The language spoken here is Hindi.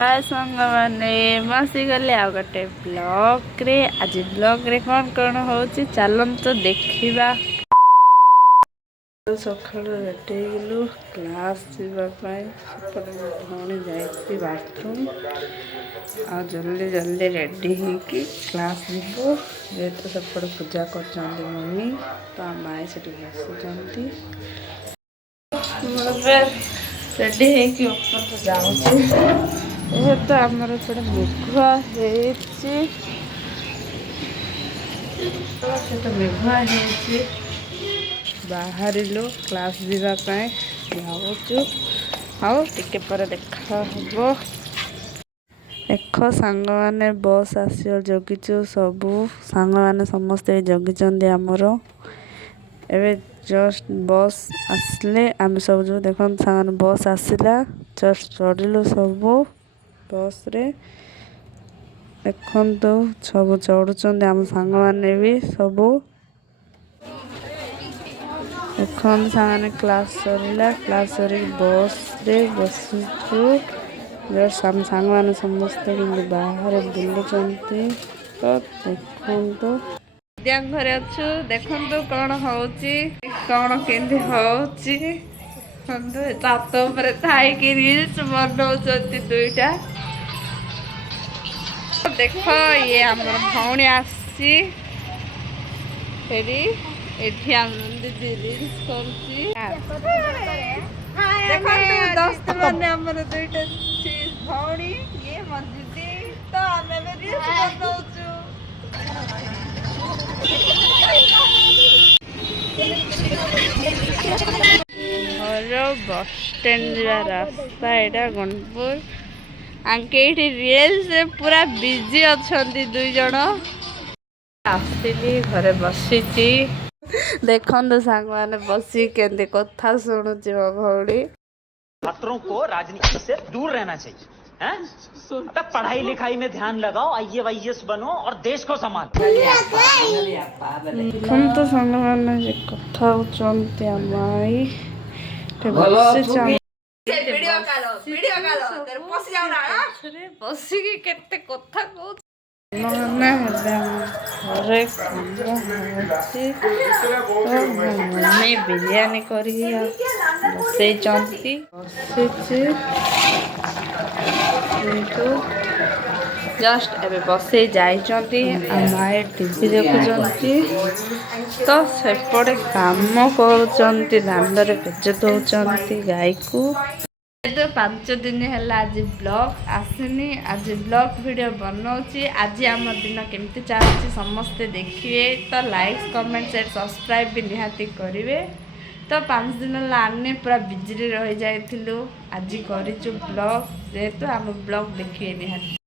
हाय सांग मैंने मसी गले आ गटे ब्लॉग रे आज ब्लॉग रे कौन कौन होची चलंतु देखिबा। सकाल रेडी गलु क्लास जीवा पाई सेपटे भौणी जाई बाथरूम आ जल्दी जल्दी रेडी होगी क्लास जीवो जेहेतु सेपटे पूजा कर मम्मी तो माए से बसुँच रेडी होगी ऊपर जाऊँगी तो आमर थोड़ा मेघुआ मेघुआ बाहर क्लास जावाई जाऊँ आउ टिके पर देखा हम देख सांग मैंने बस आस जगिचु सबू सांग मैंने समस्ते जगिंट आमर एवं जस्ट बस आसले आम सब जो देख सांग बस आसला जस्ट चढ़लु सबू बस रे देखु सब चढ़ुं आम सांग मैंने भी सबू देखो सांग क्लास सरला क्लास सर बस रे बसुचु जस्ट आम सांग मैंने समस्ते बाहर बुलुंट तो देखु घरे अच्छु देखु कौन होची कौन केंदी होची छात उपर थाई रील्स बनाऊँ दुईटा देख ये आम भौणी आसी फेरी एठी आम दीदी रील्स दोस्त मैंने आमर दुईटा भौणी ये मो दीदी तो आम रील्स बनाऊँ बस स्टैंड रास्ता यहाँ गणपुर आंके रियल से पूरा बिजी अच्छा दुई जन आसली घरे बसी देखो सांग मैंने बसी के कथा शुणुची मो भौणी छात्रों को राजनीति से दूर रहना चाहिए हैं? अबे पढ़ाई लिखाई में ध्यान लगाओ IAS बनो और देश को संभालो। तो सांग मैंने कथा होती बसिकी केते कथा कहू घरे मम्मी बिरयानी कर जस्ट एबे बसई जाइछंती माए टीवी देखुचंती तो सेपटे काम करुचंती दांडरे पेज दौचंती गाई को तो 5 दिन है आज ब्लॉग आसनी आज ब्लॉग वीडियो बनाऊँगी आज आम दिन केमती चलती समस्ते देखिए तो लाइक कमेंट शेयर सब्सक्राइब भी निहाती करेंगे तो 5 दिन आने पूरा बिजी रही जाइलु आज करूँ ब्लॉग जेहेतु आम ब्लॉग देखिए निहाती।